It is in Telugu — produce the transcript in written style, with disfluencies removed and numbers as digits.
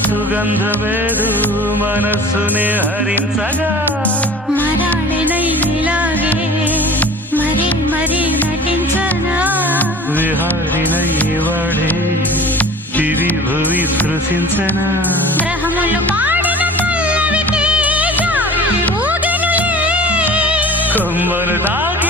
సుగంధమేదు మనస్సుని హరించగా మరాళినైలాగే మరీ మరీ నటించనా విహారినై వాడే తిరి భువి స్పృశించనా గ్రహములు పాడిన పల్లవికి జాబిలి ఊగెనులే కొమ్మను దాకా